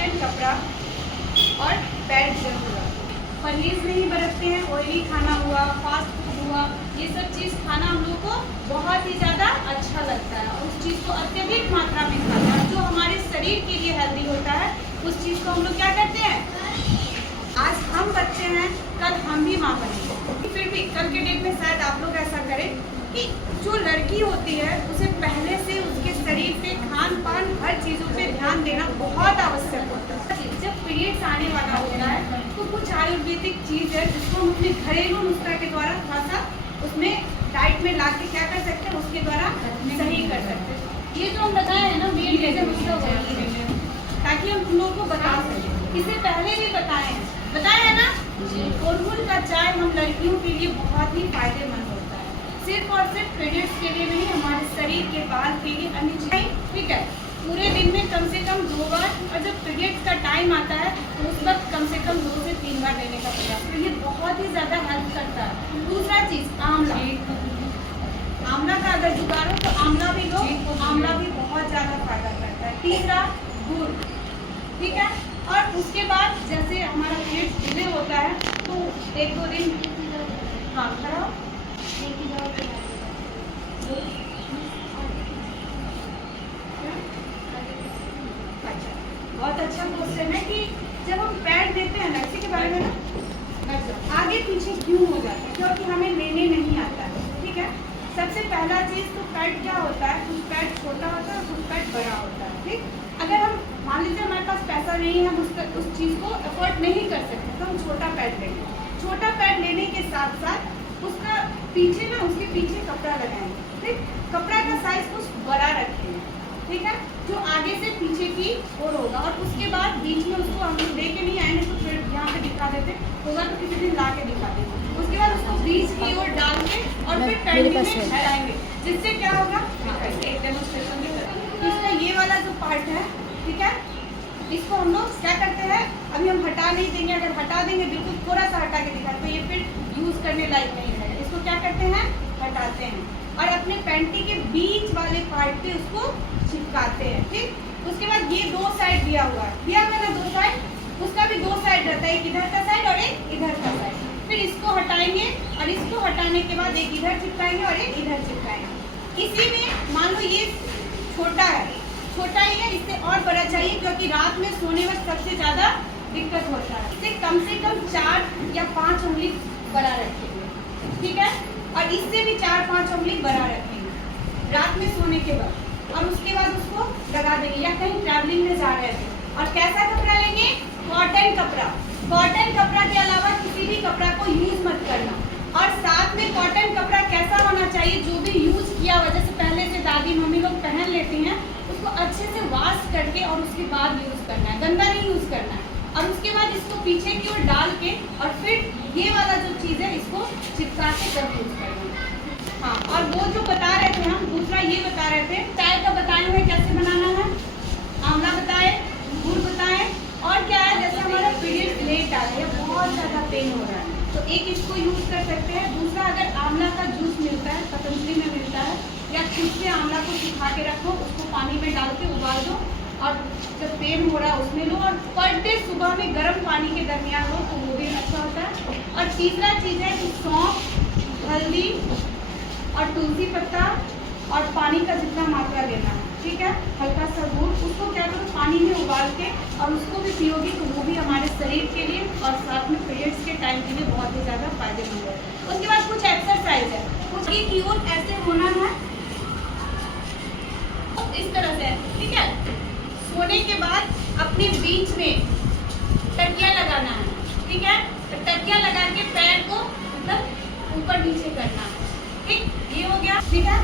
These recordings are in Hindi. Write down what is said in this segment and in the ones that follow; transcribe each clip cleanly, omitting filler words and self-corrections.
कॉटन कपड़ा और पैड जरूर रखें। परहेज नहीं बरतते हैं, ऑयली खाना हुआ, फास्ट फूड हुआ, ये सब चीज़ खाना हम लोग को बहुत ही ज़्यादा अच्छा लगता है और उस चीज़ को अत्यधिक मात्रा में खाते हैं। जो हमारे शरीर के लिए हेल्दी होता है उस चीज़ को हम लोग क्या करते हैं, आज हम बच्चे हैं, कल हम भी माँ बनेंगे। फिर भी कल के डेट में शायद आप लोग ऐसा करें कि जो लड़की होती है उसे पहले से उसके शरीर पे खान पान हर चीज़ों पे ध्यान देना बहुत आवश्यक होता है। जब पीरियड्स आने वाला होता है तो कुछ आयुर्वेदिक चीज़ है जिसको हम अपने घरेलू नुस्खा के द्वारा थोड़ा सा उसमें डाइट में ला के क्या कर सकते हैं, उसके द्वारा सही कर सकते हैं। ये जो हम बताए हैं ना मेन रीजन उसका वही है, ताकि हम तुम लोगों को बता सकें। इससे पहले भी बताए हैं ना, अड़हुल का चाय हम लड़कियों के लिए बहुत ही फायदेमंद होता है, सिर्फ और सिर्फ पीरियड्स के लिए नहीं, हमारे शरीर के बाल के लिए, अन्य चीजें, ठीक है। पूरे दिन में कम से कम 2 बार, और जब पीरियड्स का टाइम आता है तो उस वक्त कम से कम 2 से 3 बार लेने का प्रयास, तो ये बहुत ही ज़्यादा हेल्प करता है। दूसरा चीज़ आंवला, आंवला का अगर जुगाड़ हो तो आंवला भी लो, तो आंवला भी बहुत ज़्यादा फायदा करता है। तीसरा गुड़, ठीक है। और उसके बाद जैसे हमारा पीरियड्स डिले होता है तो 1-2 दिन हाँ खड़ा बहुत अच्छा क्वेश्चन है कि जब हम पैड देते हैं ना, इसी के बारे में ना आगे पीछे क्यों हो जाता है, क्योंकि हमें लेने नहीं आता है, ठीक है। सबसे पहला चीज़ तो पैड क्या होता है, कुछ पैड छोटा होता है, कुछ पैड बड़ा होता है, ठीक। अगर हम मान लीजिए हमारे पास पैसा नहीं है, हम उस चीज़ को अफोर्ड नहीं कर सकते तो हम छोटा पैड लेंगे। छोटा पैड लेने के साथ साथ उसका पीछे ना, उसके पीछे कपड़ा लगाएंगे, ठीक। कपड़ा का साइज कुछ बड़ा रखेंगे, ठीक है, जो आगे से पीछे की ओर होगा। और उसके बाद बीच में उसको हम लोग लेके नहीं आएंगे तो फिर यहाँ पे दिखा देते होगा, तो किसी दिन ला के दिखा देंगे। उसके बाद उसको बीच की ओर डाल के और फिर पैंटी में फैलाएंगे, जिससे क्या होगा, एक डेमोन्स्ट्रेशन में इसका ये वाला जो पार्ट है, ठीक है, इसको हम लोग क्या करते हैं, अभी हम हटा नहीं देंगे। अगर हटा देंगे बिल्कुल थोड़ा सा हटा के दिखा तो ये फिर यूज़ करने लायक नहीं रहेगा। इसको क्या करते हैं, हटाते हैं और अपने पैंटी के बीच वाले पार्ट पे उसको चिपकाते हैं, ठीक। उसके बाद ये 2 साइड दिया हुआ है, दिया हुआ ना 2 साइड, उसका भी 2 साइड रहता है, एक इधर का साइड और एक इधर का साइड। फिर इसको हटाएंगे और इसको हटाने के बाद एक इधर चिपकाएंगे और एक इधर चिपकाएंगे। इसी में मान लो ये छोटा है, छोटा ही है, इससे और बड़ा चाहिए क्योंकि रात में सोने वक्त सबसे ज़्यादा दिक्कत होता है। इससे कम से कम 4 या 5 उंगली बड़ा रखेंगे, ठीक है, और इससे भी 4-5 उंगली बड़ा रखेंगे रात में सोने के बाद। और उसके बाद उसको लगा देंगे, या कहीं ट्रैवलिंग में जा रहे थे। और कैसा कपड़ा लेंगे, कॉटन कपड़ा। कॉटन कपड़ा के अलावा किसी भी कपड़ा को यूज मत करना। और साथ में कॉटन कपड़ा कैसा होना चाहिए, जो भी यूज किया हुआ, जैसे पहले से दादी मम्मी लोग पहन लेती हैं, उसको अच्छे से वॉश करके और उसके बाद यूज करना है, गंदा नहीं यूज करना है। और उसके बाद इसको पीछे की ओर डाल के और फिर ये वाला जो चीज़ है इसको चिपका के तब यूज करना है। हाँ, और वो जो बता रहे थे हम, दूसरा ये बता रहे थे, चाय का बताए हुए कैसे बनाना है, आंवला बताए, गुड़ बताए, और क्या है, जैसे हमारा पीरियड लेट आ गया, बहुत ज़्यादा पेन हो रहा है तो एक इसको यूज़ कर सकते हैं। दूसरा, अगर आंवला का जूस मिलता है, पतंजलि में मिलता है, या खुद से आंवला को सुखा के रखो, उसको पानी में डाल के उबाल दो और जब पेन हो रहा है उसमें लो, और पर डे सुबह में गर्म पानी के दरमियान लो तो वो भी अच्छा होता है। और तीसरा चीज़ है कि सौंफ, हल्दी और तुलसी पत्ता और पानी का जितना मात्रा लेना है, ठीक है, हल्का सा गुड़, उसको क्या करो पानी में उबाल के और उसको भी पियोगी तो वो भी हमारे शरीर के लिए और साथ में पीरियड्स के टाइम के लिए बहुत ही ज़्यादा फायदेमंद है। उसके बाद कुछ एक्सरसाइज है, कुछ की ओर ऐसे होना है, इस तरह से, ठीक है। सोने के बाद अपने बीच में तकिया लगाना है, ठीक है, तो तकिया लगा के पैर को मतलब ऊपर नीचे करना है, ठीक, ये हो गया, ठीक है।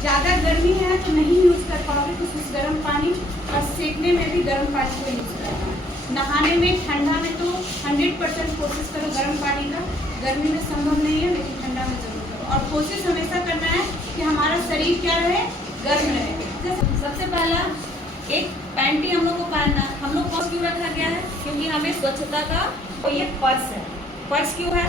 ज़्यादा गर्मी है तो नहीं यूज़ कर पाओगे तो कुछ गर्म पानी, और सेकने में भी गर्म पानी को यूज़ करना है। नहाने में ठंडा में तो 100% कोशिश करो गर्म पानी का, गर्मी में संभव नहीं है लेकिन ठंडा में जरूर करो। और कोशिश हमेशा करना है कि हमारा शरीर क्या रहे, गर्म रहे। जैसे सबसे पहला एक पैंटी हम लोग को पहनना है। हम लोग पर्स क्यों रखा गया है, क्योंकि हमें स्वच्छता का, तो ये पर्स है। पर्स क्यों है,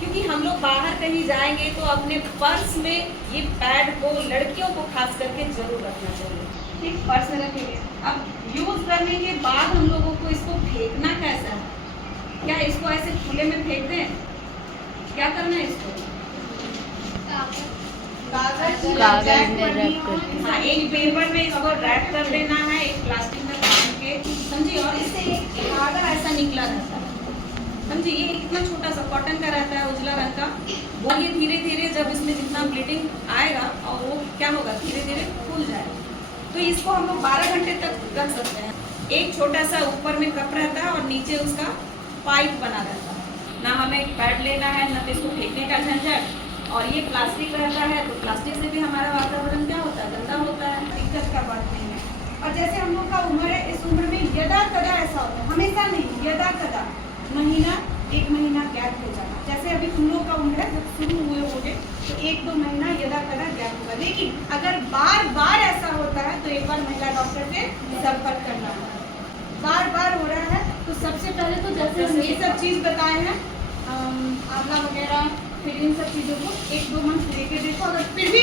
क्योंकि हम लोग बाहर कहीं जाएंगे तो अपने पर्स में ये पैड को, लड़कियों को खास करके जरूर रखना चाहिए। ठीक, पर्स में रखेंगे। अब यूज करने के बाद हम लोगों को इसको फेंकना कैसा है? क्या इसको ऐसे खुले में फेंक दें? क्या करना है इसको? कागज में रैप करके। हाँ, एक पेपर में इसको रैप कर देना है, एक प्लास्टिक में बांध के, समझिए। और इससे एक धागा ऐसा निकला रहता है, समझिए। ये कितना छोटा सा कॉटन का रहता है, उजला रंग का। वो ये धीरे धीरे जब इसमें जितना ब्लीडिंग आएगा और वो क्या होगा, धीरे धीरे फूल जाएगा। तो इसको हम लोग 12 घंटे तक रख सकते हैं। एक छोटा सा ऊपर में कप रहता है और नीचे उसका पाइप बना रहता है। ना हमें पैड लेना है, ना तो इसको फेंकने का झंझट। और ये प्लास्टिक रहता है, तो प्लास्टिक से भी हमारा वातावरण क्या होता है, गंदा होता है। दिक्कत का बात नहीं है। और जैसे हम लोग का उम्र है, इस उम्र में यदा कदा ऐसा होता है, हमेशा नहीं, यदा कदा महीना 1 महीना गैप हो जाना। जैसे अभी तुम लोग का उम्र है, जब शुरू हुए होगे तो 1-2 महीना यदा कदा गैप होगा। लेकिन अगर बार बार ऐसा होता है तो एक बार महिला डॉक्टर से संपर्क करना है। बार बार हो रहा है तो सबसे पहले तो जैसे हम ये सब चीज़ बताए हैं, आंवला वगैरह, फिर इन सब चीज़ों को 1-2 मंथ लेके देखो। अगर फिर भी